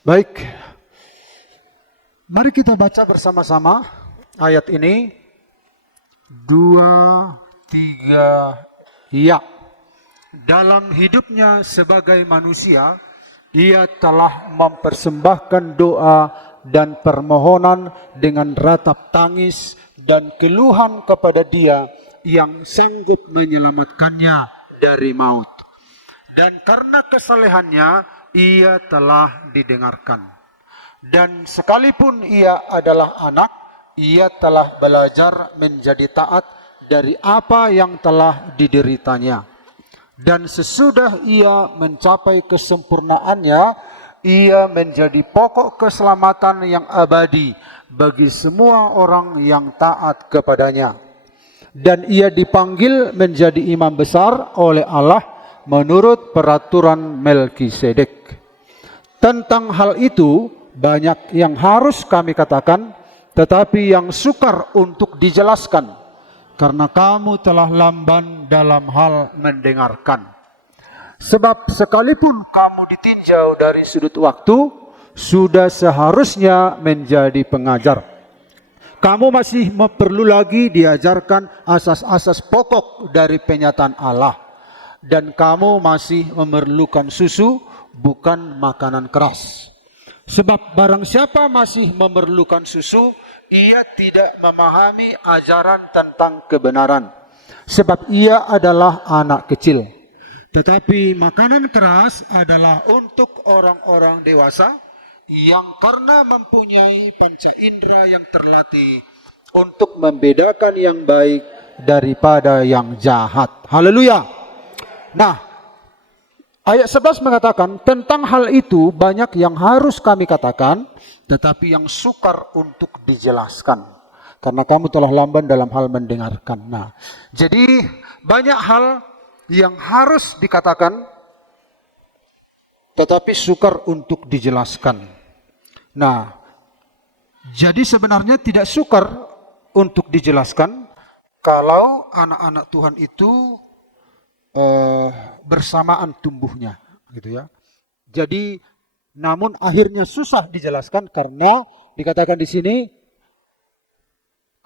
Baik, mari kita baca bersama-sama ayat ini. 2, 3, ya. Dalam hidupnya sebagai manusia, ia telah mempersembahkan doa dan permohonan dengan ratap tangis dan keluhan kepada Dia yang sanggup menyelamatkannya dari maut. Dan karena kesalehannya, ia telah didengarkan. Dan sekalipun ia adalah anak, ia telah belajar menjadi taat dari apa yang telah dideritanya. Dan sesudah ia mencapai kesempurnaannya, ia menjadi pokok keselamatan yang abadi bagi semua orang yang taat kepadanya. Dan ia dipanggil menjadi imam besar oleh Allah menurut peraturan Melkisedek. Tentang hal itu banyak yang harus kami katakan, tetapi yang sukar untuk dijelaskan, karena kamu telah lamban dalam hal mendengarkan. Sebab sekalipun kamu ditinjau dari sudut waktu, sudah seharusnya menjadi pengajar. Kamu masih perlu lagi diajarkan asas-asas pokok dari penyataan Allah. Dan kamu masih memerlukan susu, bukan makanan keras. Sebab barang siapa masih memerlukan susu, ia tidak memahami ajaran tentang kebenaran, sebab ia adalah anak kecil. Tetapi makanan keras adalah untuk orang-orang dewasa yang karena mempunyai panca indera yang terlatih untuk membedakan yang baik daripada yang jahat. Haleluya. Nah, ayat 11 mengatakan tentang hal itu banyak yang harus kami katakan, tetapi yang sukar untuk dijelaskan, karena kamu telah lamban dalam hal mendengarkan. Nah, jadi banyak hal yang harus dikatakan, tetapi sukar untuk dijelaskan. Nah, jadi sebenarnya tidak sukar untuk dijelaskan kalau anak-anak Tuhan itu bersamaan tumbuhnya, gitu ya. Jadi namun akhirnya susah dijelaskan karena dikatakan di sini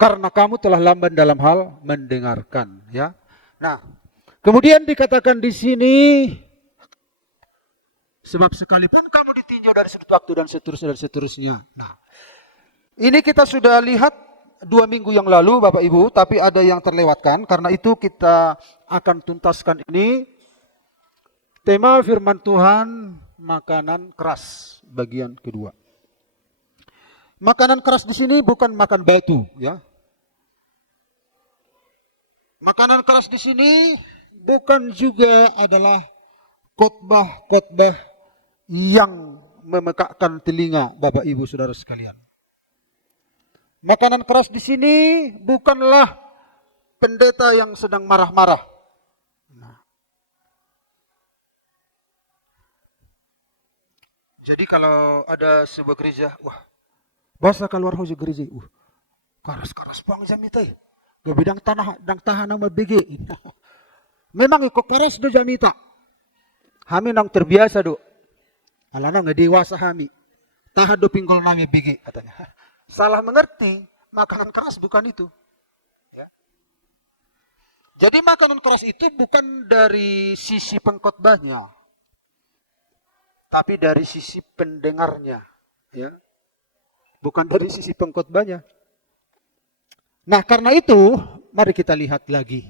karena kamu telah lamban dalam hal mendengarkan, ya. Nah, kemudian dikatakan di sini sebab sekalipun kamu ditinjau dari sudut waktu dan seterusnya. Nah, ini kita sudah lihat 2 minggu yang lalu Bapak Ibu, tapi ada yang terlewatkan. Karena itu kita akan tuntaskan ini. Tema firman Tuhan, makanan keras, bagian kedua. Makanan keras di sini bukan makan batu, ya. Makanan keras di sini bukan juga adalah khotbah-khotbah yang memekakkan telinga Bapak Ibu Saudara sekalian. Makanan keras di sini bukanlah pendeta yang sedang marah-marah. Nah. Jadi kalau ada sebuah gereja, wah, bahasa keluar hujung gereja, karas-karas bang jamita, gak bidang tanah, dang tahan nama BG. Memang ikut keras do jamita. Kami nang terbiasa do. Alana nggak dewasa kami. Tahan do pinggol nami BG katanya. Salah mengerti, makanan keras bukan itu. Ya. Jadi makanan keras itu bukan dari sisi pengkhotbahnya, tapi dari sisi pendengarnya, ya. Bukan dari sisi pengkhotbahnya. Nah, karena itu, mari kita lihat lagi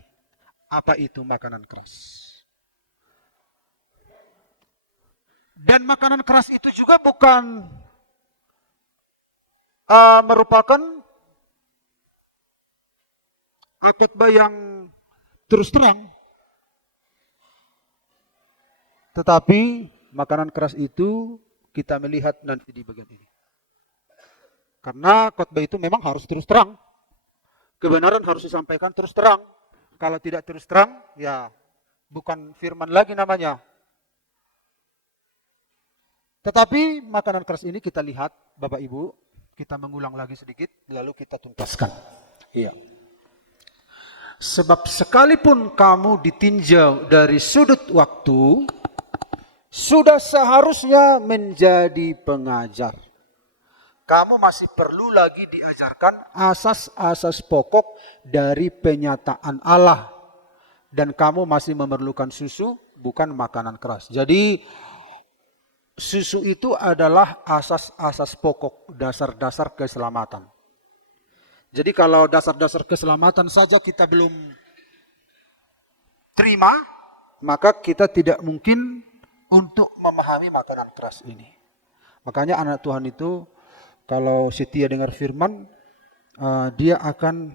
apa itu makanan keras. Dan makanan keras itu juga bukan merupakan khotbah yang terus terang, tetapi makanan keras itu kita melihat nanti di bagian ini. Karena khotbah itu memang harus terus terang. Kebenaran harus disampaikan terus terang. Kalau tidak terus terang, ya bukan firman lagi namanya. Tetapi makanan keras ini kita lihat, Bapak Ibu, kita mengulang lagi sedikit, lalu kita tuntaskan. Iya. Sebab sekalipun kamu ditinjau dari sudut waktu, sudah seharusnya menjadi pengajar. Kamu masih perlu lagi diajarkan asas-asas pokok dari penyataan Allah. Dan kamu masih memerlukan susu, bukan makanan keras. Jadi susu itu adalah asas-asas pokok, dasar-dasar keselamatan. Jadi kalau dasar-dasar keselamatan saja kita belum terima, maka kita tidak mungkin untuk memahami makanan keras ini. Makanya anak Tuhan itu kalau setia dengar firman, dia akan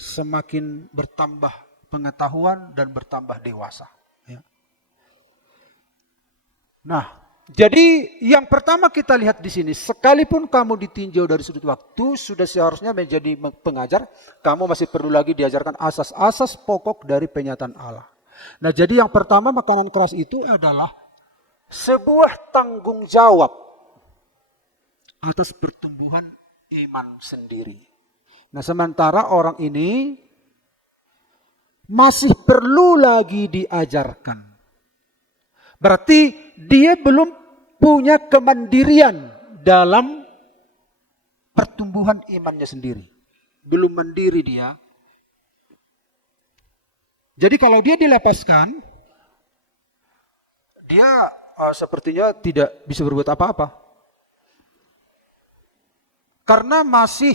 semakin bertambah pengetahuan dan bertambah dewasa. Ya. Nah, jadi yang pertama kita lihat di sini, sekalipun kamu ditinjau dari sudut waktu, sudah seharusnya menjadi pengajar, kamu masih perlu lagi diajarkan asas-asas pokok dari penyataan Allah. Nah, jadi yang pertama makanan keras itu adalah sebuah tanggung jawab atas pertumbuhan iman sendiri. Nah, sementara orang ini masih perlu lagi diajarkan. Berarti dia belum punya kemandirian dalam pertumbuhan imannya sendiri. Belum mandiri dia. Jadi kalau dia dilepaskan, dia sepertinya tidak bisa berbuat apa-apa. Karena masih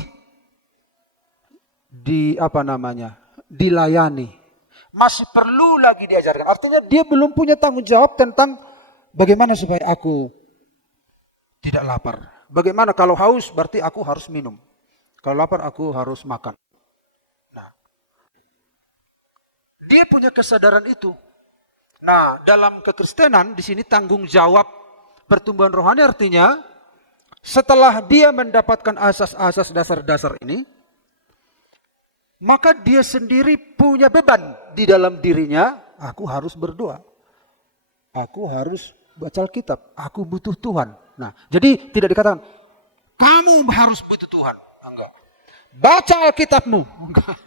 dilayani. Masih perlu lagi diajarkan. Artinya dia belum punya tanggung jawab tentang bagaimana supaya aku tidak lapar. Bagaimana kalau haus berarti aku harus minum. Kalau lapar aku harus makan. Nah, dia punya kesadaran itu. Nah, dalam kekristenan di sini tanggung jawab pertumbuhan rohani artinya setelah dia mendapatkan asas-asas dasar-dasar ini, maka dia sendiri punya beban di dalam dirinya. Aku harus berdoa. Aku harus baca Alkitab. Aku butuh Tuhan. Nah, jadi tidak dikatakan, kamu harus butuh Tuhan. Enggak. Baca Alkitabmu. Enggak.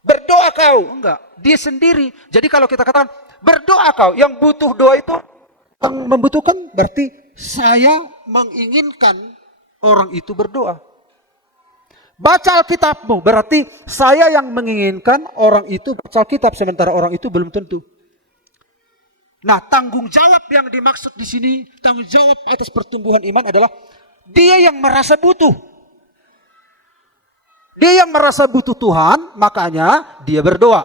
Berdoa kau. Enggak. Dia sendiri. Jadi kalau kita katakan, berdoa kau. Yang butuh doa itu, yang membutuhkan berarti saya menginginkan orang itu berdoa. Baca Alkitabmu, berarti saya yang menginginkan orang itu baca Alkitab, sementara orang itu belum tentu. Nah, tanggung jawab yang dimaksud di sini, tanggung jawab atas pertumbuhan iman adalah dia yang merasa butuh. Dia yang merasa butuh Tuhan, makanya dia berdoa.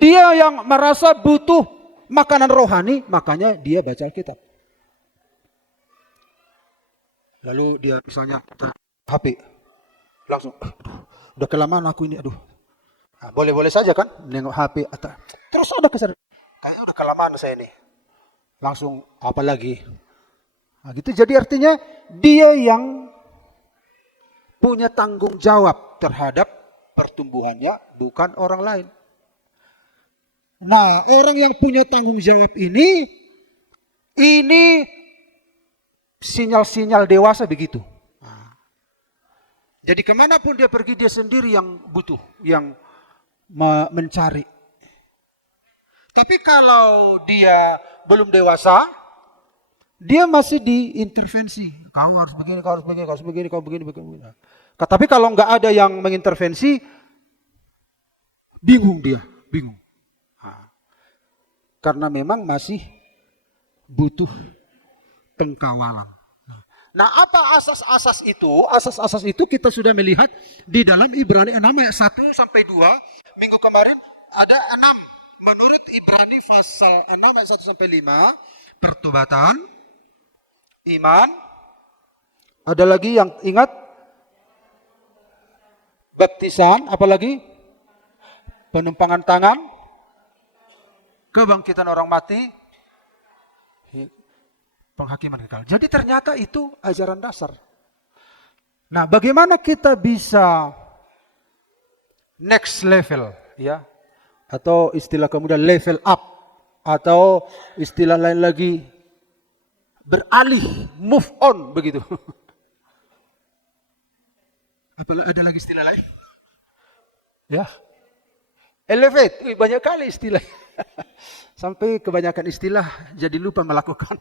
Dia yang merasa butuh makanan rohani, makanya dia baca Alkitab. Lalu dia misalnya HP, langsung, udah kelamaan aku ini, Nah, boleh-boleh saja kan, nengok HP. Terus ada kesadaran, kayaknya udah kelamaan saya ini. Langsung apa lagi? Nah, gitu. Jadi artinya dia yang punya tanggung jawab terhadap pertumbuhannya, bukan orang lain. Nah, orang yang punya tanggung jawab ini sinyal-sinyal dewasa begitu. Nah, jadi kemanapun dia pergi, dia sendiri yang butuh, yang mencari. Tapi kalau dia belum dewasa, dia masih diintervensi. Kamu harus begini, kau harus begini, kau harus begini, kau begini, begini. Tapi kalau nggak ada yang mengintervensi, bingung dia, bingung. Nah, karena memang masih butuh pengkawalan. Nah, apa asas-asas itu? Asas-asas itu kita sudah melihat di dalam Ibrani 6 ayat 1 sampai 2. Minggu kemarin ada 6. Menurut Ibrani pasal 6 ayat 1 sampai 5, pertobatan, iman, ada lagi yang ingat? Baptisan, apalagi? Penumpangan tangan, kebangkitan orang mati, penghakiman kekal. Jadi ternyata itu ajaran dasar. Nah, bagaimana kita bisa next level, ya? Atau istilah kemudian level up, atau istilah lain lagi beralih, move on begitu. Ada lagi istilah lain? Ya, elevate, banyak kali istilah. Sampai kebanyakan istilah jadi lupa melakukan.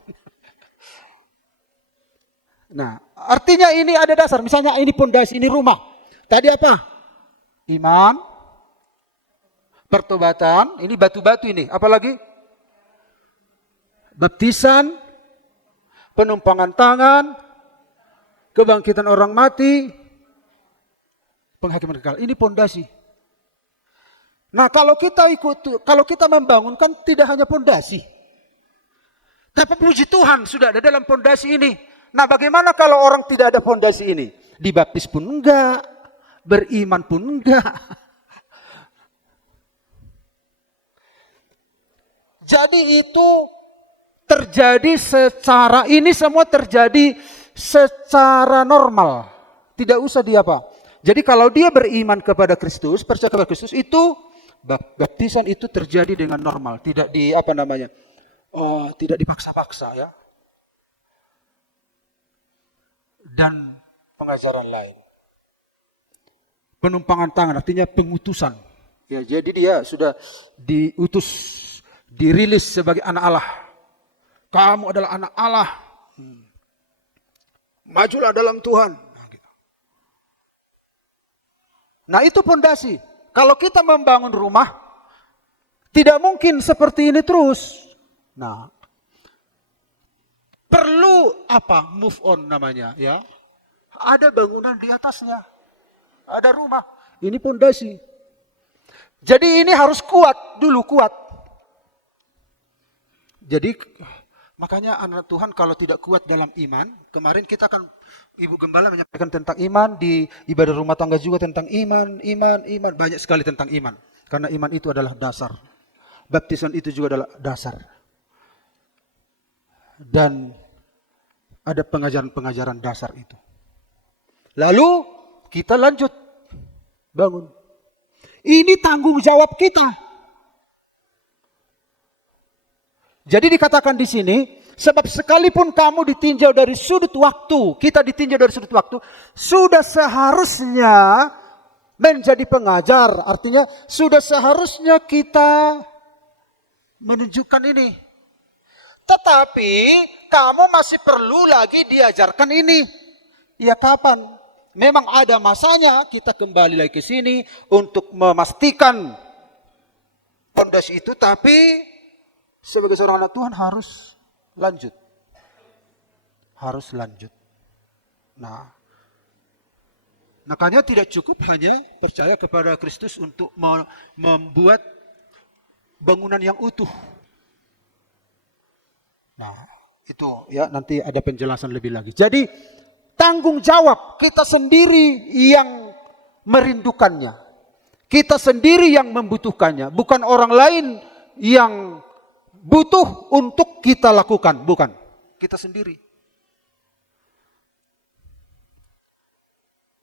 Nah, artinya ini ada dasar. Misalnya ini pondasi, ini rumah. Tadi apa? Iman, pertobatan, ini batu-batu ini. Apalagi? Baptisan, penumpangan tangan, kebangkitan orang mati, penghakiman kekal. Ini pondasi. Nah, kalau kita membangun kan tidak hanya pondasi. Tapi puji Tuhan sudah ada dalam pondasi ini. Nah, bagaimana kalau orang tidak ada pondasi ini? Dibaptis pun enggak, beriman pun enggak. Jadi itu terjadi ini semua terjadi secara normal. Tidak usah dia apa. Jadi kalau dia beriman kepada Kristus, percaya kepada Kristus, itu baptisan itu terjadi dengan normal, tidak tidak dipaksa-paksa ya. Dan pengajaran lain. Penumpangan tangan artinya pengutusan. Ya, jadi dia sudah diutus, dirilis sebagai anak Allah. Kamu adalah anak Allah. Majulah dalam Tuhan. Nah, itu pondasi. Kalau kita membangun rumah, tidak mungkin seperti ini terus. Nah, perlu apa? Move on namanya, ya. Ada bangunan di atasnya. Ada rumah. Ini pondasi. Jadi ini harus kuat dulu, kuat. Jadi makanya anak Tuhan kalau tidak kuat dalam iman, kemarin kita kan Ibu Gembala menyampaikan tentang iman, di ibadah rumah tangga juga tentang iman, banyak sekali tentang iman. Karena iman itu adalah dasar. Baptisan itu juga adalah dasar. Dan ada pengajaran-pengajaran dasar itu. Lalu kita lanjut bangun. Ini tanggung jawab kita. Jadi dikatakan di sini, sebab sekalipun kamu ditinjau dari sudut waktu, kita ditinjau dari sudut waktu, sudah seharusnya menjadi pengajar. Artinya sudah seharusnya kita menunjukkan ini. Tetapi kamu masih perlu lagi diajarkan ini. Ya kapan? Memang ada masanya kita kembali lagi ke sini untuk memastikan pondasi itu, tapi sebagai seorang anak Tuhan harus lanjut. Harus lanjut. Nah, makanya tidak cukup hanya percaya kepada Kristus untuk membuat bangunan yang utuh. Nah, itu ya nanti ada penjelasan lebih lagi. Jadi tanggung jawab kita sendiri yang merindukannya. Kita sendiri yang membutuhkannya, bukan orang lain yang butuh untuk kita lakukan, bukan. Kita sendiri.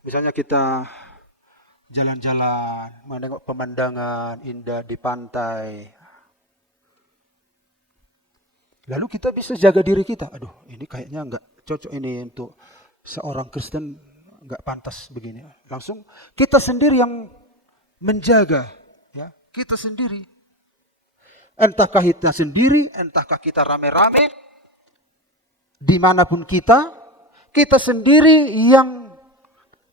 Misalnya kita jalan-jalan, menengok pemandangan indah di pantai. Lalu kita bisa jaga diri kita. Aduh, ini kayaknya enggak cocok ini untuk seorang Kristen, enggak pantas begini. Langsung kita sendiri yang menjaga, ya, kita sendiri. Entahkah kita sendiri, entahkah kita rame-rame, dimanapun kita sendiri yang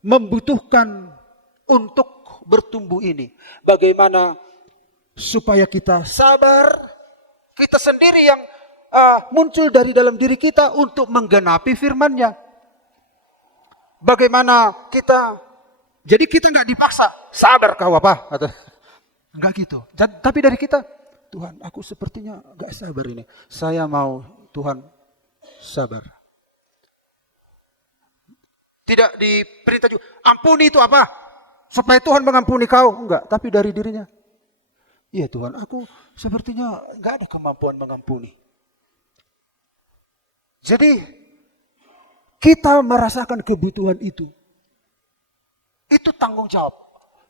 membutuhkan untuk bertumbuh ini. Bagaimana supaya kita sabar, kita sendiri yang muncul dari dalam diri kita untuk menggenapi firman-Nya. Bagaimana kita, jadi kita nggak dipaksa, sabar kau apa, atau nggak gitu. Tapi dari kita, Tuhan, aku sepertinya nggak sabar ini. Saya mau Tuhan sabar. Tidak diperintah juga, ampuni itu apa? Supaya Tuhan mengampuni kau. Enggak, tapi dari dirinya. Iya Tuhan, aku sepertinya nggak ada kemampuan mengampuni. Jadi kita merasakan kebutuhan itu. Itu tanggung jawab.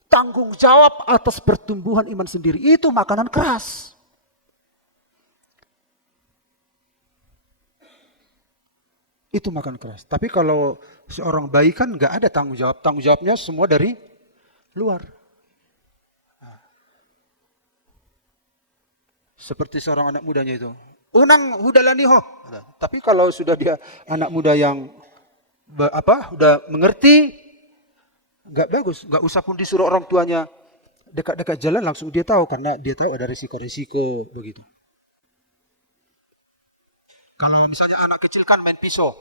Tanggung jawab atas pertumbuhan iman sendiri. Itu makanan keras. Itu makan keras. Tapi kalau seorang bayi kan nggak ada tanggung jawab. Tanggung jawabnya semua dari luar. Seperti seorang anak mudanya itu. Unang hudalaniho. Tapi kalau sudah dia anak muda yang udah mengerti, nggak bagus. Nggak usah pun disuruh orang tuanya dekat-dekat jalan, langsung dia tahu karena dia tahu ada risiko-risiko begitu. Kalau misalnya anak kecil kan main pisau,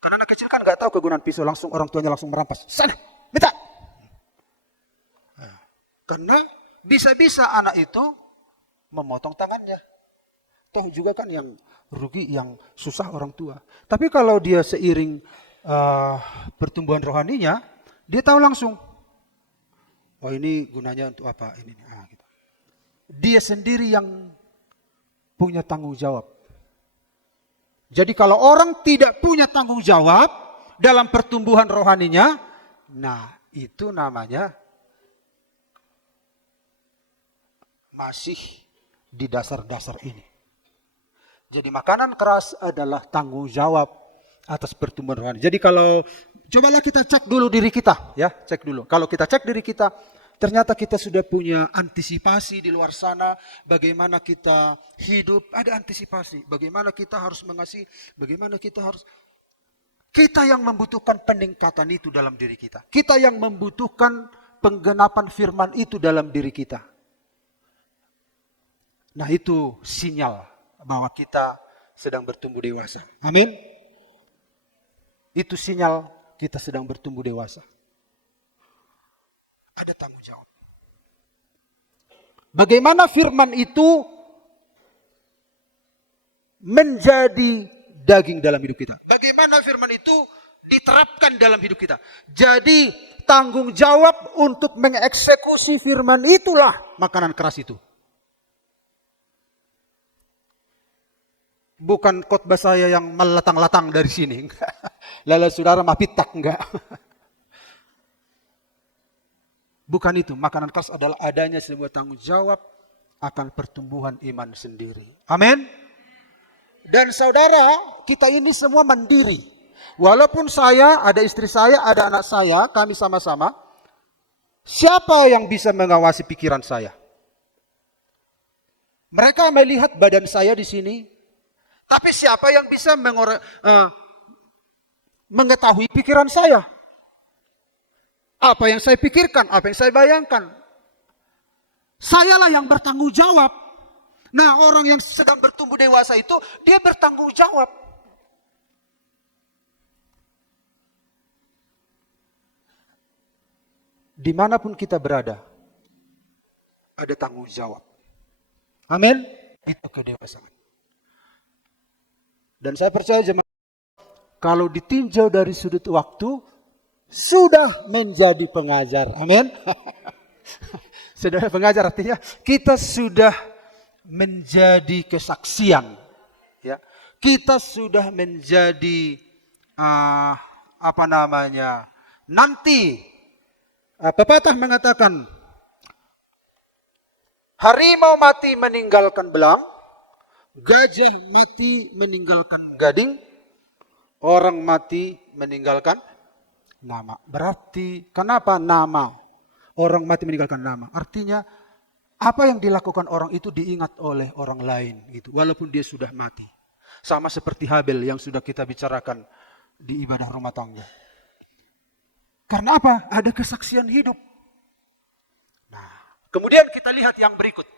karena anak kecil kan nggak tahu kegunaan pisau, langsung orang tuanya langsung merampas. Sana, minta. Karena bisa-bisa anak itu memotong tangannya. Toh juga kan yang rugi, yang susah orang tua. Tapi kalau dia seiring pertumbuhan rohaninya, dia tahu langsung. Oh ini gunanya untuk apa? Ini. Gitu. Dia sendiri yang punya tanggung jawab. Jadi kalau orang tidak punya tanggung jawab dalam pertumbuhan rohaninya, nah itu namanya masih di dasar-dasar ini. Jadi makanan keras adalah tanggung jawab atas pertumbuhan rohani. Jadi kalau cobalah kita cek dulu diri kita, ya, cek dulu. Kalau kita cek diri kita, ternyata kita sudah punya antisipasi di luar sana, bagaimana kita hidup, ada antisipasi, bagaimana kita harus mengasihi, bagaimana kita yang membutuhkan peningkatan itu dalam diri kita. Kita yang membutuhkan penggenapan firman itu dalam diri kita. Nah itu sinyal bahwa kita sedang bertumbuh dewasa. Amin. Itu sinyal kita sedang bertumbuh dewasa. Ada tanggung jawab. Bagaimana firman itu menjadi daging dalam hidup kita? Bagaimana firman itu diterapkan dalam hidup kita? Jadi tanggung jawab untuk mengeksekusi firman itulah makanan keras itu. Bukan khotbah saya yang melatang-latang dari sini. Lala saudara mapitak, enggak. Bukan itu. Makanan keras adalah adanya sebuah tanggung jawab akan pertumbuhan iman sendiri. Amin. Dan saudara, kita ini semua mandiri. Walaupun saya, ada istri saya, ada anak saya, kami sama-sama. Siapa yang bisa mengawasi pikiran saya? Mereka melihat badan saya di sini. Tapi siapa yang bisa mengetahui pikiran saya? Apa yang saya pikirkan, apa yang saya bayangkan. Sayalah yang bertanggung jawab. Nah, orang yang sedang bertumbuh dewasa itu, dia bertanggung jawab. Dimanapun kita berada, ada tanggung jawab. Amin. Itu kedewasaan. Dan saya percaya jemaat, kalau ditinjau dari sudut waktu, sudah menjadi pengajar. Amin. Sudah pengajar artinya kita sudah menjadi kesaksian. Ya. Kita sudah menjadi nanti pepatah mengatakan harimau mati meninggalkan belang, gajah mati meninggalkan gading, orang mati meninggalkan nama. Berarti kenapa nama? Orang mati meninggalkan nama. Artinya apa yang dilakukan orang itu diingat oleh orang lain gitu, walaupun dia sudah mati. Sama seperti Habel yang sudah kita bicarakan di ibadah rumah tangga. Karena apa? Ada kesaksian hidup. Nah, kemudian kita lihat yang berikut.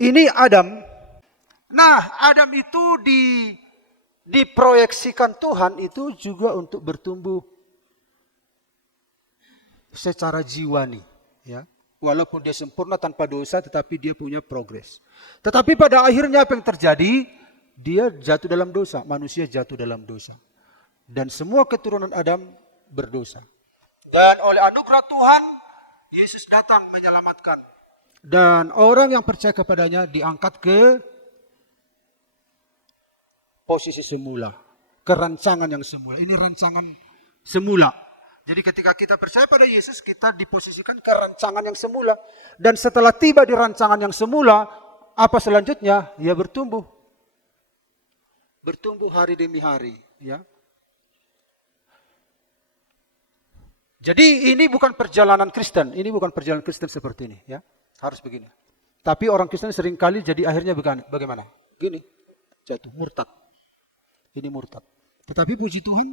Ini Adam. Nah, Adam itu diproyeksikan Tuhan itu juga untuk bertumbuh secara jiwani, ya. Walaupun dia sempurna tanpa dosa, tetapi dia punya progres. Tetapi pada akhirnya apa yang terjadi? Dia jatuh dalam dosa, manusia jatuh dalam dosa. Dan semua keturunan Adam berdosa. Dan oleh anugerah Tuhan, Yesus datang menyelamatkan. Dan orang yang percaya kepadanya diangkat ke posisi semula, ke rancangan yang semula. Ini rancangan semula. Jadi ketika kita percaya pada Yesus, kita diposisikan ke rancangan yang semula. Dan setelah tiba di rancangan yang semula, apa selanjutnya? Ya bertumbuh. Bertumbuh hari demi hari. Ya. Jadi ini bukan perjalanan Kristen. Ini bukan perjalanan Kristen seperti ini. Ya. Harus begini. Tapi orang Kristen seringkali jadi akhirnya bagaimana? Gini, jatuh murtad. Ini murtad. Tetapi puji Tuhan,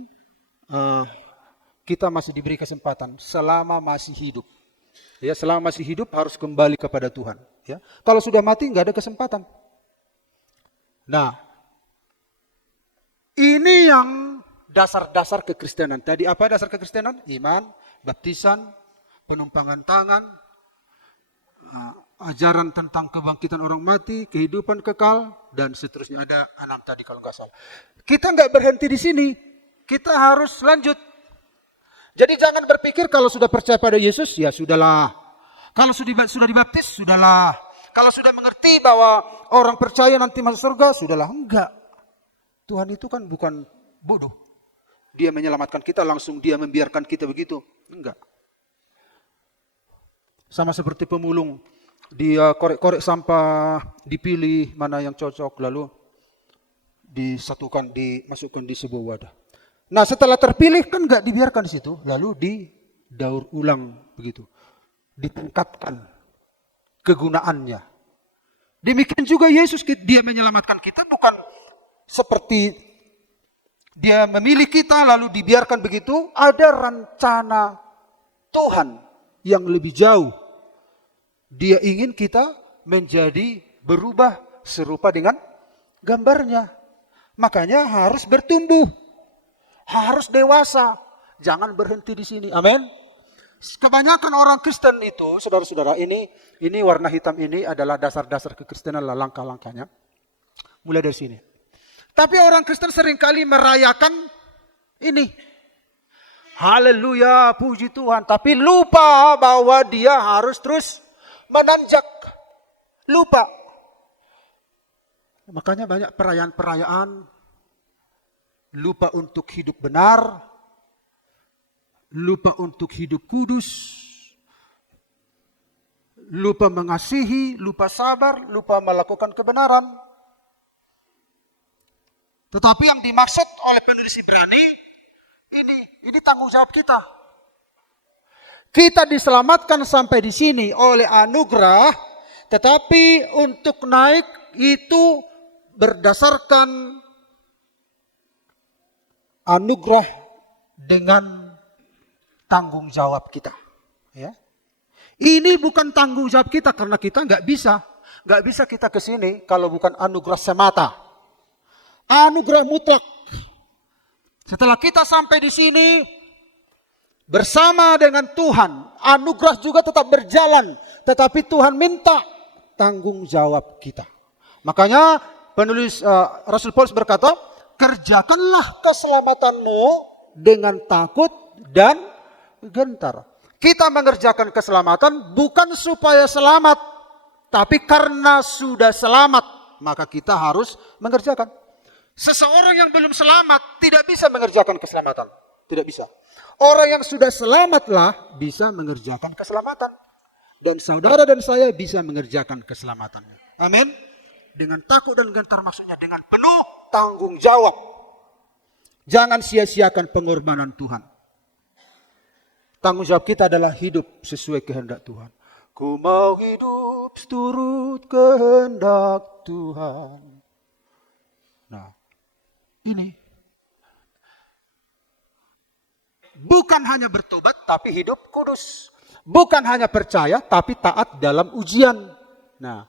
kita masih diberi kesempatan selama masih hidup. Ya, selama masih hidup harus kembali kepada Tuhan. Ya, kalau sudah mati nggak ada kesempatan. Nah, ini yang dasar-dasar kekristenan. Tadi apa dasar kekristenan? Iman, baptisan, penumpangan tangan, ajaran tentang kebangkitan orang mati, kehidupan kekal, dan seterusnya. Ada 6 tadi kalau nggak salah. Kita nggak berhenti di sini. Kita harus lanjut. Jadi jangan berpikir kalau sudah percaya pada Yesus, ya sudahlah. Kalau sudah dibaptis, sudahlah. Kalau sudah mengerti bahwa orang percaya nanti masuk surga, sudahlah. Enggak. Tuhan itu kan bukan bodoh. Dia menyelamatkan kita, langsung dia membiarkan kita begitu. Enggak. Sama seperti pemulung. Dia korek-korek sampah, dipilih mana yang cocok, lalu disatukan, dimasukkan di sebuah wadah. Nah, setelah terpilih kan enggak dibiarkan di situ, lalu didaur ulang begitu. Ditingkatkan kegunaannya. Demikian juga Yesus, dia menyelamatkan kita bukan seperti dia memilih kita lalu dibiarkan begitu. Ada rencana Tuhan yang lebih jauh. Dia ingin kita menjadi berubah serupa dengan gambarnya. Makanya harus bertumbuh. Harus dewasa. Jangan berhenti di sini. Amin. Kebanyakan orang Kristen itu, saudara-saudara, ini warna hitam ini adalah dasar-dasar kekristenan, langkah-langkahnya. Mulai dari sini. Tapi orang Kristen seringkali merayakan ini. Haleluya, puji Tuhan. Tapi lupa bahwa dia harus terus menanjak. Lupa. Makanya banyak perayaan-perayaan. Lupa untuk hidup benar. Lupa untuk hidup kudus. Lupa mengasihi, lupa sabar, lupa melakukan kebenaran. Tetapi yang dimaksud oleh penulis Ibrani, ini tanggung jawab kita. Kita diselamatkan sampai di sini oleh anugerah, tetapi untuk naik itu berdasarkan anugerah dengan tanggung jawab kita. Ya. Ini bukan tanggung jawab kita karena kita nggak bisa kita ke sini kalau bukan anugerah semata. Anugerah mutlak. Setelah kita sampai di sini bersama dengan Tuhan, anugerah juga tetap berjalan, tetapi Tuhan minta tanggung jawab kita. Makanya penulis Rasul Paulus berkata, kerjakanlah keselamatanmu dengan takut dan gentar. Kita mengerjakan keselamatan bukan supaya selamat, tapi karena sudah selamat, maka kita harus mengerjakan. Seseorang yang belum selamat tidak bisa mengerjakan keselamatan. Tidak bisa. Orang yang sudah selamatlah bisa mengerjakan keselamatan. Dan saudara dan saya bisa mengerjakan keselamatannya. Amin. Dengan takut dan gentar, maksudnya dengan penuh tanggung jawab. Jangan sia-siakan pengorbanan Tuhan. Tanggung jawab kita adalah hidup sesuai kehendak Tuhan. Ku mau hidup turut kehendak Tuhan. Nah, ini. Bukan hanya bertobat tapi hidup kudus. Bukan hanya percaya tapi taat dalam ujian. Nah,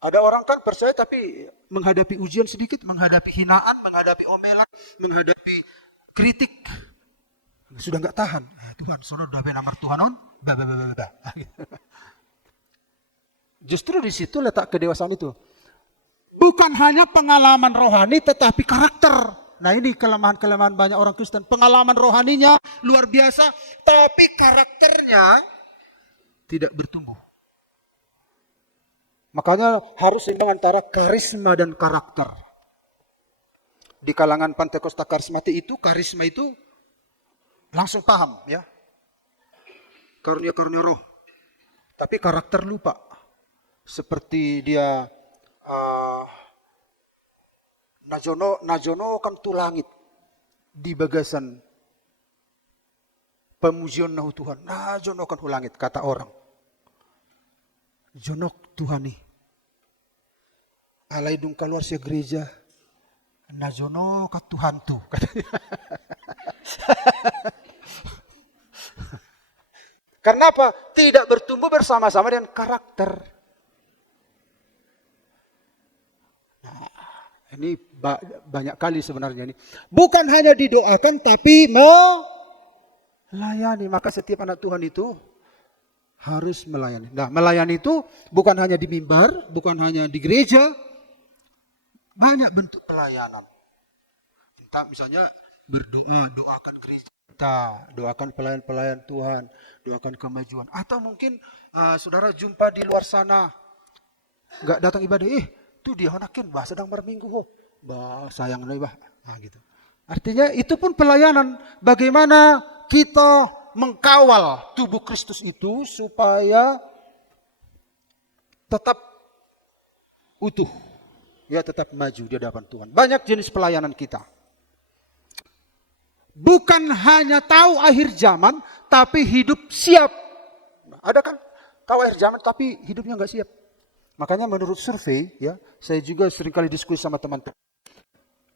ada orang kan percaya tapi menghadapi ujian sedikit, menghadapi hinaan, menghadapi omelan, menghadapi kritik. Sudah enggak tahan. Tuhan, saudara udah benar Tuhan on. Justru di situ letak kedewasaan itu. Bukan hanya pengalaman rohani tetapi karakter. Nah, ini kelemahan-kelemahan banyak orang Kristen. Pengalaman rohaninya luar biasa, tapi karakternya tidak bertumbuh. Makanya harus seimbang antara karisma dan karakter. Di kalangan Pentakosta karismatik itu, karisma itu langsung paham ya. Karunia-karunia roh. Tapi karakter lupa. Seperti dia Najono kan tu langit di bagasan pemujian nahu Tuhan. Najono kan tu langit kata orang. Jonok Tuhan nih. Alai dung keluar si gereja. Najono ka Tuhan tuh. Karena apa? Tidak bertumbuh bersama-sama dengan karakter. Nah, ini banyak kali sebenarnya ini. Bukan hanya didoakan tapi melayani. Maka setiap anak Tuhan itu harus melayani. Nah, melayani itu bukan hanya di mimbar, bukan hanya di gereja. Banyak bentuk pelayanan. Entah misalnya berdoa, doakan gereja kita, doakan pelayan-pelayan Tuhan, doakan kemajuan. Atau mungkin saudara jumpa di luar sana, nggak datang ibadah, tuh dia honakin, bah sedang berminggu, bah sayang nih bah, nah gitu. Artinya itu pun pelayanan. Bagaimana kita mengkawal tubuh Kristus itu supaya tetap utuh, ya tetap maju di hadapan Tuhan. Banyak jenis pelayanan kita. Bukan hanya tahu akhir zaman, tapi hidup siap. Nah, ada kan tahu akhir zaman, tapi hidupnya nggak siap. Makanya menurut survei, ya saya juga seringkali diskusi sama teman-teman.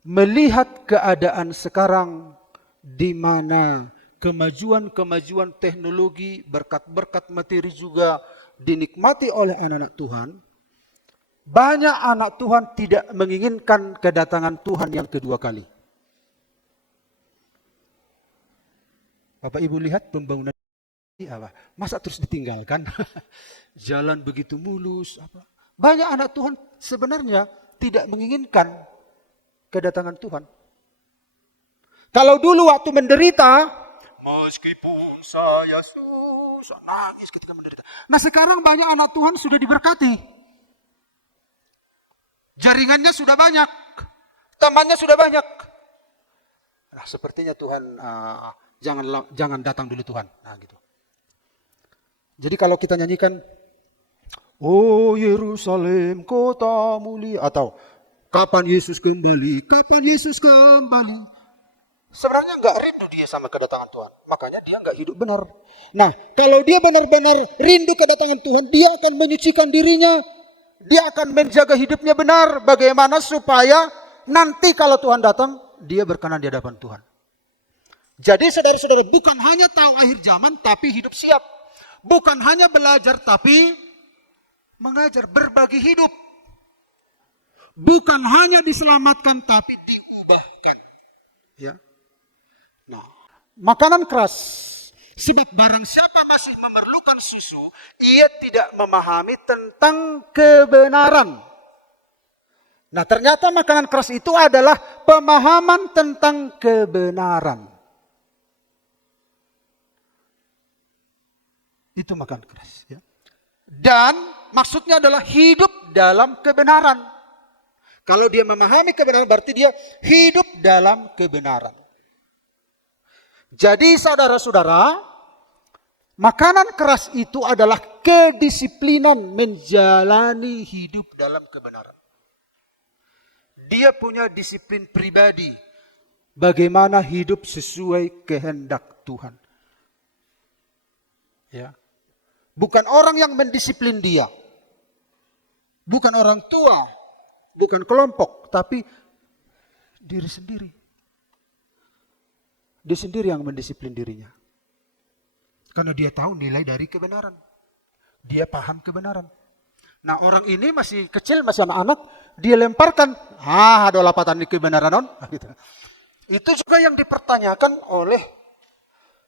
Melihat keadaan sekarang di mana kemajuan-kemajuan teknologi, berkat-berkat materi juga dinikmati oleh anak-anak Tuhan. Banyak anak Tuhan tidak menginginkan kedatangan Tuhan yang kedua kali. Bapak Ibu lihat pembangunan ini apa? Masa terus ditinggalkan? Jalan begitu mulus. Apa? Banyak anak Tuhan sebenarnya tidak menginginkan kedatangan Tuhan. Kalau dulu waktu menderita, meskipun saya susah, nangis ketika menderita. Nah sekarang banyak anak Tuhan sudah diberkati. Jaringannya sudah banyak. Temannya sudah banyak. Nah sepertinya Tuhan jangan datang dulu Tuhan. Nah gitu. Jadi kalau kita nyanyikan, oh Yerusalem kota mulia, atau kapan Yesus kembali, kapan Yesus kembali. Sebenarnya nggak rindu dia sama kedatangan Tuhan. Makanya dia nggak hidup benar. Nah, kalau dia benar-benar rindu kedatangan Tuhan, dia akan menyucikan dirinya. Dia akan menjaga hidupnya benar. Bagaimana supaya nanti kalau Tuhan datang, dia berkenan di hadapan Tuhan. Jadi saudara-saudara, bukan hanya tahu akhir zaman, tapi hidup siap. Bukan hanya belajar, tapi mengajar, berbagi hidup. Bukan hanya diselamatkan, tapi diubahkan. Ya. Nah, makanan keras. Sebab barang siapa masih memerlukan susu, ia tidak memahami tentang kebenaran. Nah, ternyata makanan keras itu adalah pemahaman tentang kebenaran. Itu makanan keras. Ya. Dan maksudnya adalah hidup dalam kebenaran. Kalau dia memahami kebenaran, berarti dia hidup dalam kebenaran. Jadi saudara-saudara, makanan keras itu adalah kedisiplinan menjalani hidup dalam kebenaran. Dia punya disiplin pribadi. Bagaimana hidup sesuai kehendak Tuhan. Ya. Bukan orang yang mendisiplin dia. Bukan orang tua. Bukan kelompok. Tapi diri sendiri. Dia sendiri yang mendisiplin dirinya. Karena dia tahu nilai dari kebenaran. Dia paham kebenaran. Nah orang ini masih kecil, masih anak-anak. Dia lemparkan. Ada lapatan di kebenaran. Gitu. Itu juga yang dipertanyakan oleh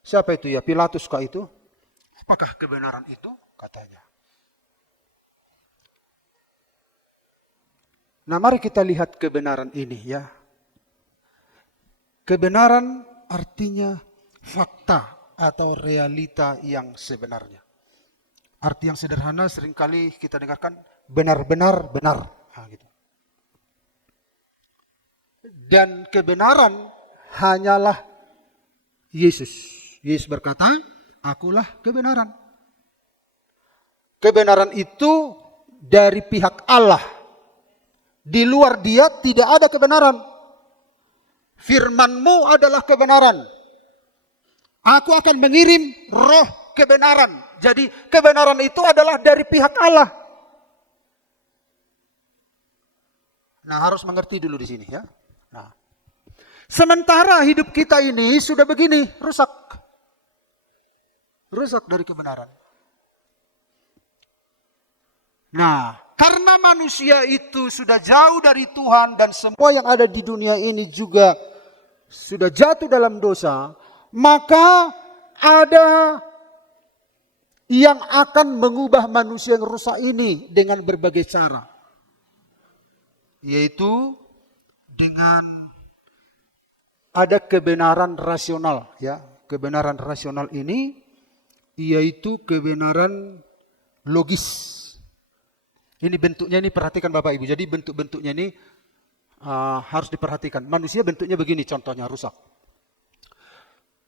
siapa itu ya? Pilatus kah itu? Apakah kebenaran itu? Katanya. Nah mari kita lihat kebenaran ini ya. Kebenaran artinya fakta atau realita yang sebenarnya. Arti yang sederhana seringkali kita dengarkan benar-benar benar. Nah, gitu. Dan kebenaran hanyalah Yesus. Yesus berkata, akulah kebenaran. Kebenaran itu dari pihak Allah. Di luar dia tidak ada kebenaran. Firman-Mu adalah kebenaran. Aku akan mengirim roh kebenaran. Jadi kebenaran itu adalah dari pihak Allah. Nah, harus mengerti dulu di sini ya. Nah, sementara hidup kita ini sudah begini, rusak. Rusak dari kebenaran. Nah, karena manusia itu sudah jauh dari Tuhan dan semua yang ada di dunia ini juga sudah jatuh dalam dosa, maka ada yang akan mengubah manusia yang rusak ini dengan berbagai cara. Yaitu dengan ada kebenaran rasional ya. Kebenaran rasional ini yaitu kebenaran logis. Ini bentuknya ini perhatikan Bapak Ibu. Jadi bentuk-bentuknya ini harus diperhatikan. Manusia bentuknya begini contohnya rusak.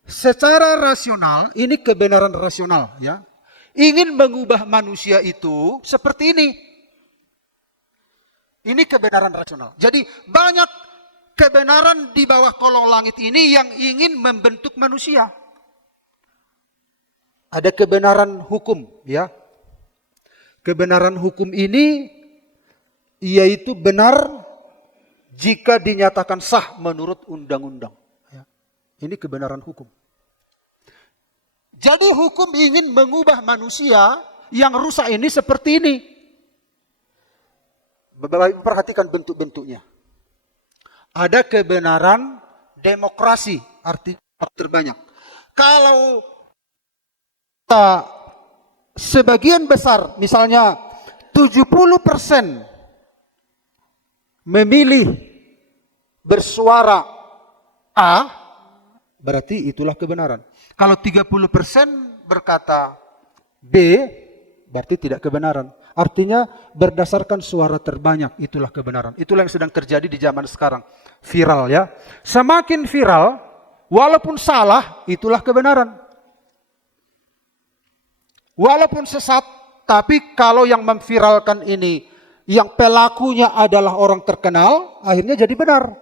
Secara rasional ini kebenaran rasional ya. Ingin mengubah manusia itu seperti ini. Ini kebenaran rasional. Jadi banyak kebenaran di bawah kolong langit ini yang ingin membentuk manusia. Ada kebenaran hukum ya. Kebenaran hukum ini yaitu benar jika dinyatakan sah menurut undang-undang. Ya. Ini kebenaran hukum. Jadi hukum ingin mengubah manusia yang rusak ini seperti ini. Perhatikan bentuk-bentuknya. Ada kebenaran demokrasi, artinya terbanyak. Kalau sebagian besar, misalnya 70% memilih bersuara A, berarti itulah kebenaran. Kalau 30% berkata B, berarti tidak kebenaran. Artinya berdasarkan suara terbanyak, itulah kebenaran. Itulah yang sedang terjadi di zaman sekarang. Viral ya. Semakin viral, walaupun salah, itulah kebenaran. Walaupun sesat, tapi kalau yang memviralkan ini, yang pelakunya adalah orang terkenal, akhirnya jadi benar.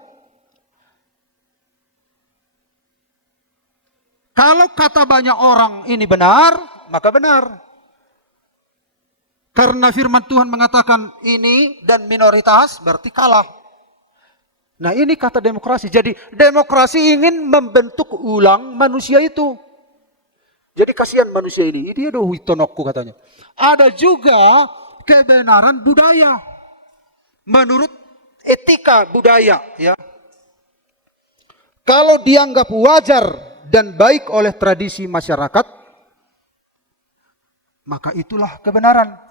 Kalau kata banyak orang ini benar, maka benar. Karena firman Tuhan mengatakan ini dan minoritas berarti kalah. Nah ini kata demokrasi. Jadi demokrasi ingin membentuk ulang manusia itu. Jadi kasihan manusia ini. Ini ada witonokku katanya. Ada juga kebenaran budaya. Menurut etika budaya. Ya. Kalau dianggap wajar dan baik oleh tradisi masyarakat, maka itulah kebenaran.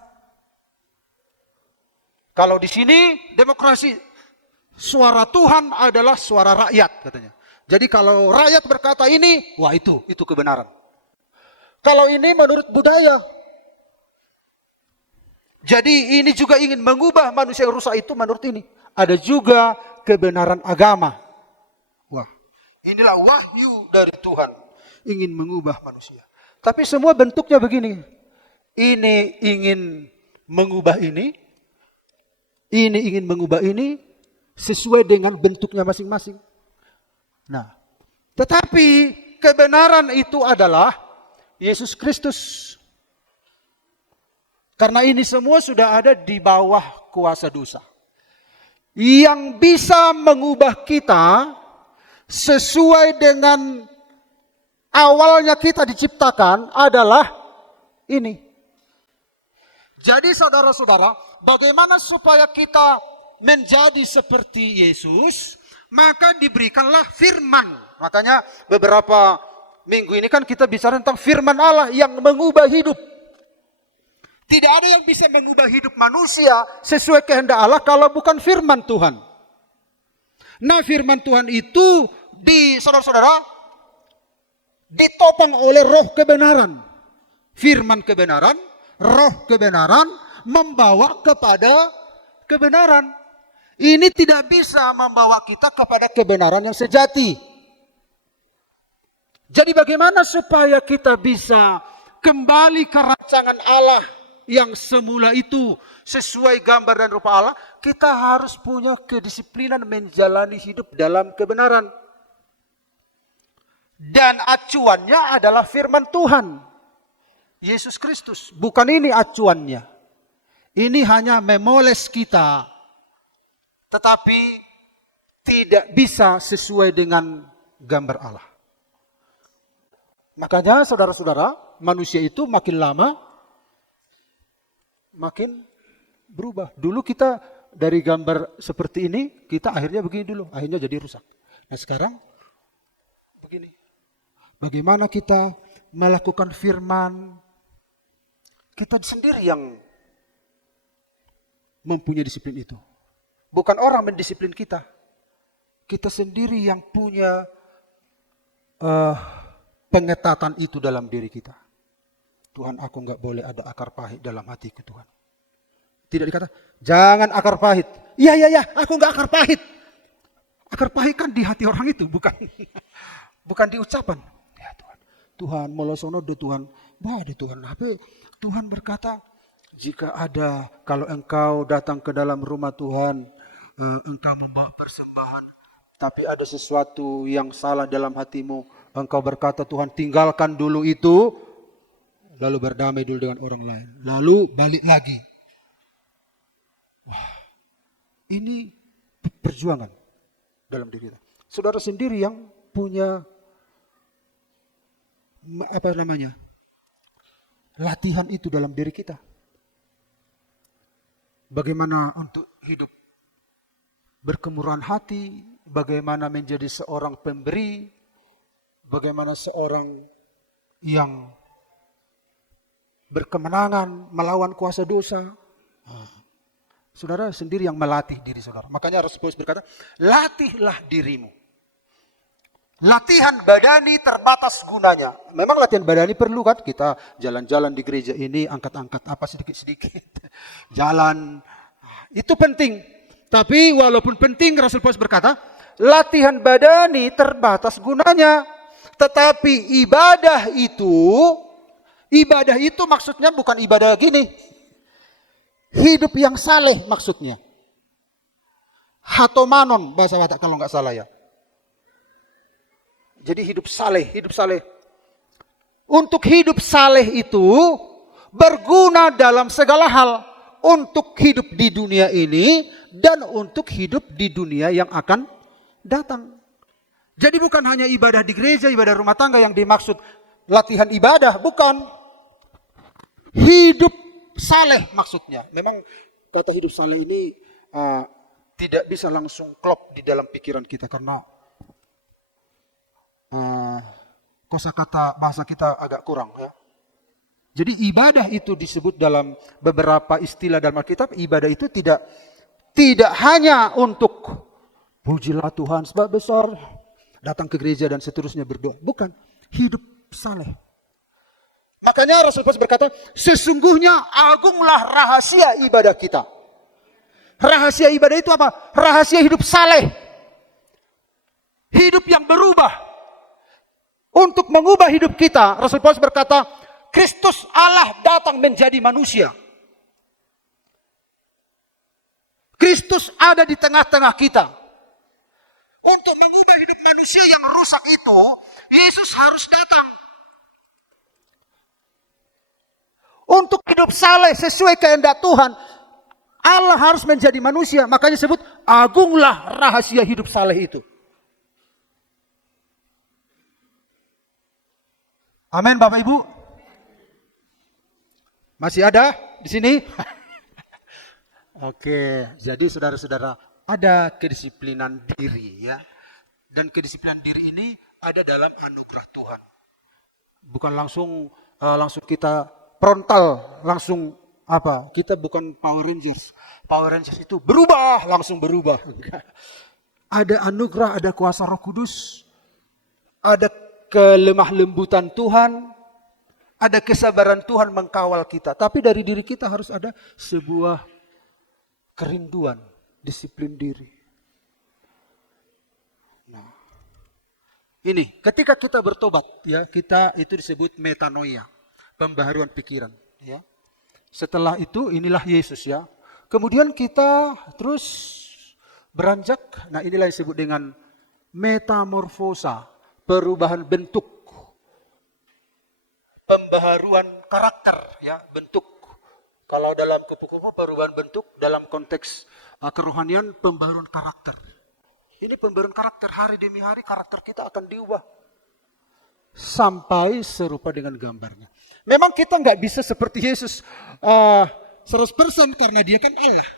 Kalau di sini demokrasi, suara Tuhan adalah suara rakyat katanya. Jadi kalau rakyat berkata ini, wah itu kebenaran. Kalau ini menurut budaya. Jadi ini juga ingin mengubah manusia yang rusak itu menurut ini. Ada juga kebenaran agama. Wah, inilah wahyu dari Tuhan. Ingin mengubah manusia. Tapi semua bentuknya begini. Ini ingin mengubah ini. Ini ingin mengubah ini. Sesuai dengan bentuknya masing-masing. Nah, tetapi kebenaran itu adalah Yesus Kristus. Karena ini semua sudah ada di bawah kuasa dosa. Yang bisa mengubah kita sesuai dengan awalnya kita diciptakan adalah ini. Jadi saudara-saudara, bagaimana supaya kita menjadi seperti Yesus? Maka diberikanlah firman. Makanya beberapa minggu ini kan kita bicara tentang firman Allah yang mengubah hidup. Tidak ada yang bisa mengubah hidup manusia sesuai kehendak Allah kalau bukan firman Tuhan. Nah firman Tuhan itu saudara-saudara ditopang oleh roh kebenaran. Firman kebenaran, roh kebenaran membawa kepada kebenaran. Ini tidak bisa membawa kita kepada kebenaran yang sejati. Jadi bagaimana supaya kita bisa kembali ke rancangan Allah yang semula itu sesuai gambar dan rupa Allah? Kita harus punya kedisiplinan menjalani hidup dalam kebenaran. Dan acuannya adalah firman Tuhan. Yesus Kristus. Bukan ini acuannya. Ini hanya memoles kita tetapi tidak bisa sesuai dengan gambar Allah. Makanya saudara-saudara, manusia itu makin lama makin berubah. Dulu kita dari gambar seperti ini, kita akhirnya begini dulu, akhirnya jadi rusak. Nah sekarang begini. Bagaimana kita melakukan firman? Kita sendiri yang mempunyai disiplin itu. Bukan orang mendisiplin kita. Kita sendiri yang punya pengetatan itu dalam diri kita. Tuhan, aku nggak boleh ada akar pahit dalam hatiku, Tuhan. Tidak dikata, jangan akar pahit. Iya, aku nggak akar pahit. Akar pahit kan di hati orang itu, bukan di ucapan. Ya Tuhan, Tuhan molosono de Tuhan, de Tuhan. Tapi Tuhan berkata, jika ada, kalau engkau datang ke dalam rumah Tuhan, engkau membawa persembahan, tapi ada sesuatu yang salah dalam hatimu, engkau berkata, Tuhan tinggalkan dulu itu, lalu berdamai dulu dengan orang lain, lalu balik lagi. Wah, ini perjuangan dalam diri kita. Saudara sendiri yang punya latihan itu dalam diri kita. Bagaimana untuk hidup berkemurahan hati, bagaimana menjadi seorang pemberi, bagaimana seorang yang berkemenangan melawan kuasa dosa. Saudara sendiri yang melatih diri saudara. Makanya Rasul Paulus berkata, latihlah dirimu. Latihan badani terbatas gunanya. Memang latihan badani perlu kan? Kita jalan-jalan di gereja ini, angkat-angkat apa sedikit-sedikit. Jalan, itu penting. Tapi walaupun penting, Rasul Paulus berkata, latihan badani terbatas gunanya. Tetapi ibadah itu maksudnya bukan ibadah gini. Hidup yang saleh maksudnya. Hatomanon bahasa Batak kalau nggak salah ya. Jadi hidup saleh. Untuk hidup saleh itu berguna dalam segala hal. Untuk hidup di dunia ini dan untuk hidup di dunia yang akan datang. Jadi bukan hanya ibadah di gereja, ibadah rumah tangga yang dimaksud latihan ibadah, bukan. Hidup saleh maksudnya. Memang kata hidup saleh ini tidak bisa langsung klop di dalam pikiran kita karena kosakata bahasa kita agak kurang ya. Jadi ibadah itu disebut dalam beberapa istilah dalam Alkitab, ibadah itu tidak hanya untuk pujilah Tuhan sebab besar, datang ke gereja dan seterusnya berdoa. Bukan, hidup saleh. Makanya Rasul Paulus berkata, sesungguhnya agunglah rahasia ibadah kita. Rahasia ibadah itu apa? Rahasia hidup saleh. Hidup yang berubah. Untuk mengubah hidup kita, Rasul Paulus berkata, Kristus Allah datang menjadi manusia. Kristus ada di tengah-tengah kita. Untuk mengubah hidup manusia yang rusak itu, Yesus harus datang. Untuk hidup saleh sesuai kehendak Tuhan, Allah harus menjadi manusia. Makanya disebut agunglah rahasia hidup saleh itu. Amin Bapak Ibu. Masih ada di sini? Oke, jadi saudara-saudara, ada kedisiplinan diri ya. Dan kedisiplinan diri ini ada dalam anugerah Tuhan. Bukan langsung kita frontal, langsung kita bukan Power Rangers. Power Rangers itu berubah, langsung berubah. Ada anugerah, ada kuasa Roh Kudus. Ada kelemah lembutan Tuhan. Ada kesabaran Tuhan mengkawal kita. Tapi dari diri kita harus ada sebuah kerinduan, disiplin diri. Nah, ini ketika kita bertobat ya, kita itu disebut metanoia, pembaharuan pikiran ya. Setelah itu inilah Yesus ya. Kemudian kita terus beranjak, nah inilah yang disebut dengan metamorfosa, perubahan bentuk, pembaharuan karakter ya, bentuk Kalau dalam kupu-kupu perubahan bentuk, dalam konteks kerohanian pembaruan karakter. Ini pembaruan karakter, hari demi hari karakter kita akan diubah. Sampai serupa dengan gambarnya. Memang kita nggak bisa seperti Yesus 100% karena dia kan Allah.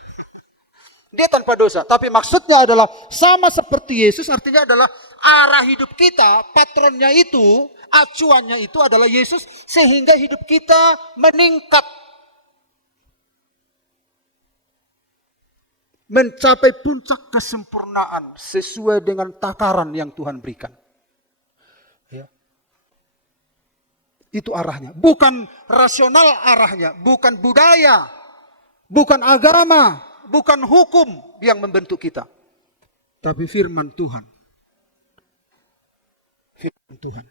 Dia tanpa dosa. Tapi maksudnya adalah sama seperti Yesus, artinya adalah arah hidup kita, patronnya itu, acuannya itu adalah Yesus. Sehingga hidup kita meningkat. Mencapai puncak kesempurnaan sesuai dengan takaran yang Tuhan berikan. Ya. Itu arahnya. Bukan rasional arahnya. Bukan budaya. Bukan agama. Bukan hukum yang membentuk kita. Tapi firman Tuhan. Firman Tuhan.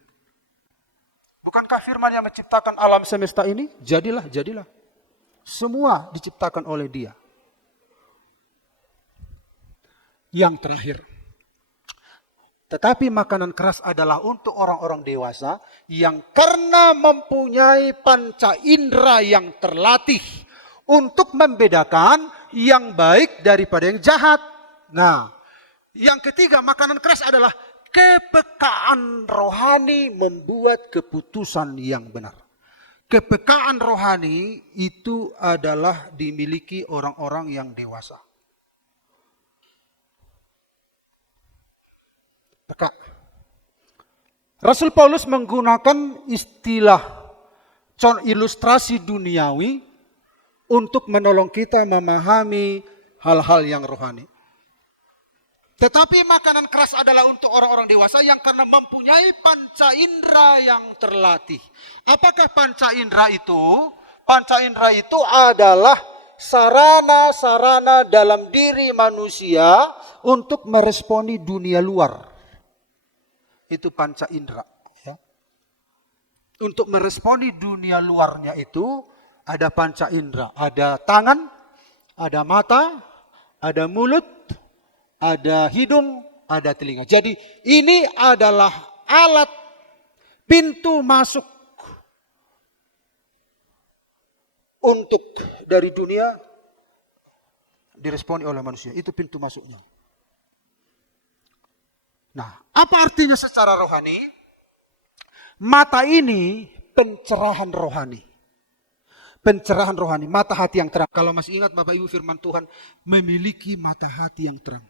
Bukankah firman yang menciptakan alam semesta ini? Jadilah, jadilah. Semua diciptakan oleh Dia. Yang terakhir. Tetapi makanan keras adalah untuk orang-orang dewasa yang karena mempunyai panca indera yang terlatih untuk membedakan yang baik daripada yang jahat. Nah, yang ketiga makanan keras adalah kepekaan rohani membuat keputusan yang benar. Kepekaan rohani itu adalah dimiliki orang-orang yang dewasa. Peka. Rasul Paulus menggunakan istilah ilustrasi duniawi untuk menolong kita memahami hal-hal yang rohani. Tetapi makanan keras adalah untuk orang-orang dewasa yang karena mempunyai panca indera yang terlatih. Apakah panca indera itu? Panca indera itu adalah sarana-sarana dalam diri manusia untuk meresponi dunia luar. Itu panca indera. Ya. Untuk meresponi dunia luarnya itu ada panca indera. Ada tangan, ada mata, ada mulut, ada hidung, ada telinga. Jadi ini adalah alat pintu masuk untuk dari dunia diresponi oleh manusia. Itu pintu masuknya. Nah, apa artinya secara rohani? Mata ini pencerahan rohani. Pencerahan rohani, mata hati yang terang. Kalau masih ingat Bapak Ibu firman Tuhan, memiliki mata hati yang terang.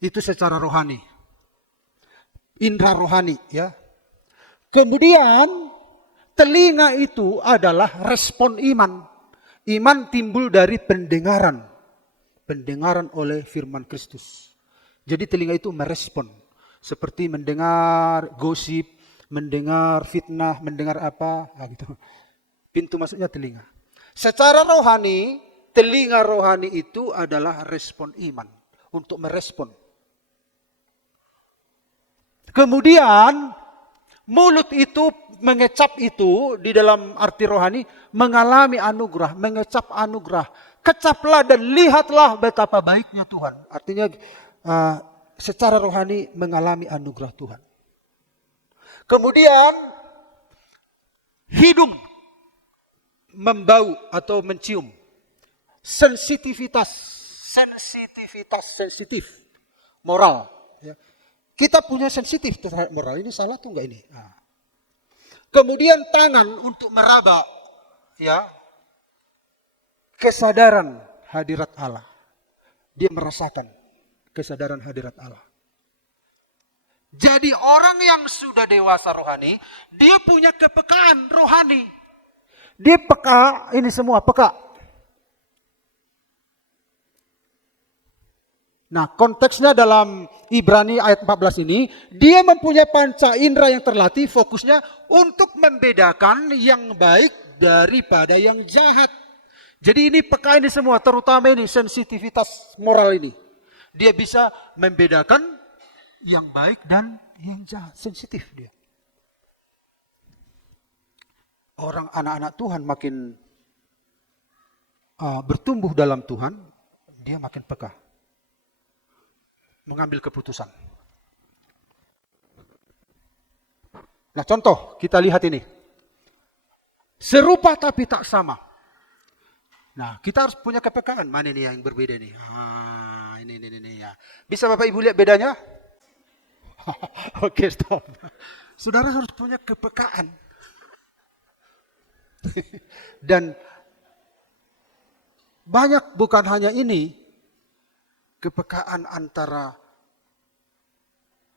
Itu secara rohani. Indra rohani, ya. Kemudian telinga itu adalah respon iman. Iman timbul dari pendengaran. Pendengaran oleh firman Kristus. Jadi telinga itu merespon. Seperti mendengar gosip, mendengar fitnah, mendengar apa. Nah gitu. Pintu masuknya telinga. Secara rohani, telinga rohani itu adalah respon iman. Untuk merespon. Kemudian mulut itu mengecap itu di dalam arti rohani mengalami anugerah, mengecap anugerah. Kecaplah dan lihatlah betapa baiknya Tuhan. Artinya secara rohani mengalami anugerah Tuhan. Kemudian hidung membau atau mencium. Sensitivitas, sensitif, moral. Ya. Kita punya sensitif terhadap moral. Ini salah tuh enggak ini? Nah. Kemudian tangan untuk meraba, ya, kesadaran hadirat Allah. Dia merasakan kesadaran hadirat Allah. Jadi orang yang sudah dewasa rohani, dia punya kepekaan rohani. Dia peka, ini semua peka. Nah, konteksnya dalam Ibrani ayat 14 ini, dia mempunyai panca indera yang terlatih, fokusnya untuk membedakan yang baik daripada yang jahat. Jadi ini peka ini semua, terutama ini sensitivitas moral ini. Dia bisa membedakan yang baik dan yang jahat, sensitif dia. Orang anak-anak Tuhan makin bertumbuh dalam Tuhan, dia makin peka. Mengambil keputusan. Nah contoh, kita lihat ini. Serupa tapi tak sama. Nah, kita harus punya kepekaan. Mana nih yang berbeda nih? Ini ya. Bisa Bapak Ibu lihat bedanya? Oke, stop. Saudara harus punya kepekaan. Dan banyak bukan hanya ini, kepekaan antara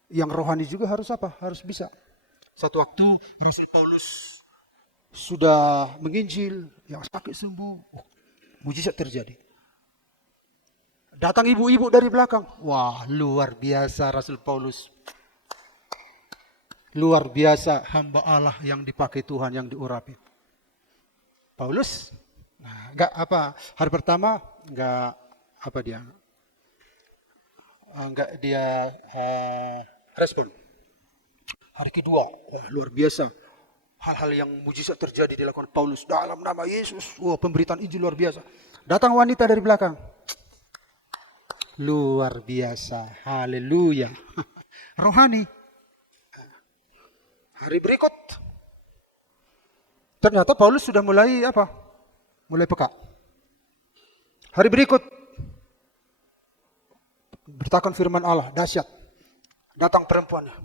yang rohani juga harus apa? Harus bisa. Satu waktu Rasul Paulus sudah menginjil, yang sakit sembuh, mujizat terjadi. Datang ibu-ibu dari belakang. Wah, luar biasa Rasul Paulus. Luar biasa hamba Allah yang dipakai Tuhan, yang diurapi. Paulus, enggak apa, hari pertama enggak apa dia, enggak dia respon. Hari kedua, wah, luar biasa. Hal-hal yang mujizat terjadi dilakukan Paulus dalam nama Yesus. Wah, pemberitaan Injil luar biasa. Datang wanita dari belakang. Luar biasa. Haleluya. Rohani. Hari berikut, ternyata Paulus sudah mulai apa? Mulai peka. Hari berikut, beritakan firman Allah, dahsyat. Datang perempuannya.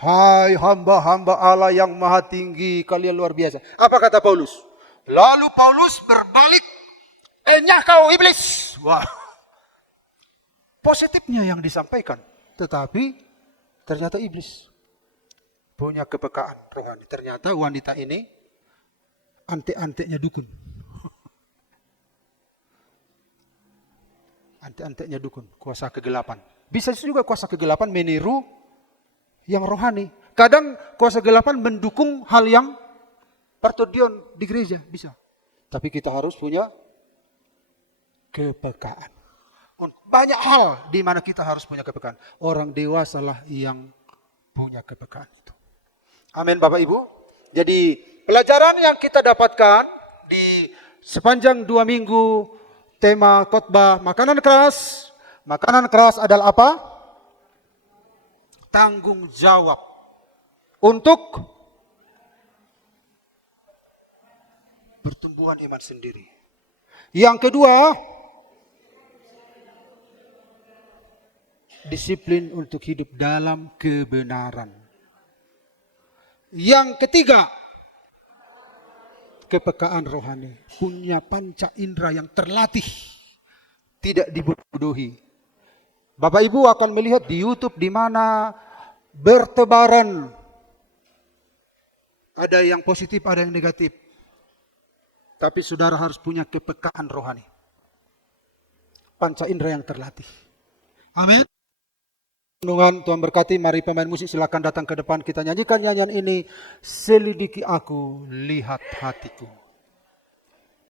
Hai hamba-hamba Allah yang maha tinggi, kalian luar biasa. Apa kata Paulus? Lalu Paulus berbalik, enyah kau iblis. Wah. Positifnya yang disampaikan, tetapi ternyata iblis punya kepekaan rohani. Ternyata wanita ini antek-anteknya dukun. Antek-anteknya dukun, kuasa kegelapan. Bisa juga kuasa kegelapan meniru yang rohani. Kadang kuasa kegelapan mendukung hal yang pertodion di gereja, bisa. Tapi kita harus punya kepekaan. Banyak hal di mana kita harus punya kepekaan. Orang dewasalah yang punya kepekaan itu. Amin Bapak Ibu. Jadi pelajaran yang kita dapatkan di sepanjang 2 minggu tema khotbah makanan keras. Makanan keras adalah apa? Tanggung jawab untuk pertumbuhan iman sendiri. Yang kedua, disiplin untuk hidup dalam kebenaran. Yang ketiga, kepekaan rohani. Punya panca indera yang terlatih. Tidak dibodohi. Bapak Ibu akan melihat di YouTube di mana bertebaran. Ada yang positif, ada yang negatif. Tapi saudara harus punya kepekaan rohani. Panca indera yang terlatih. Amin. Renungan Tuhan berkati, mari pemain musik silakan datang ke depan, kita nyanyikan nyanyian ini. Selidiki aku, lihat hatiku.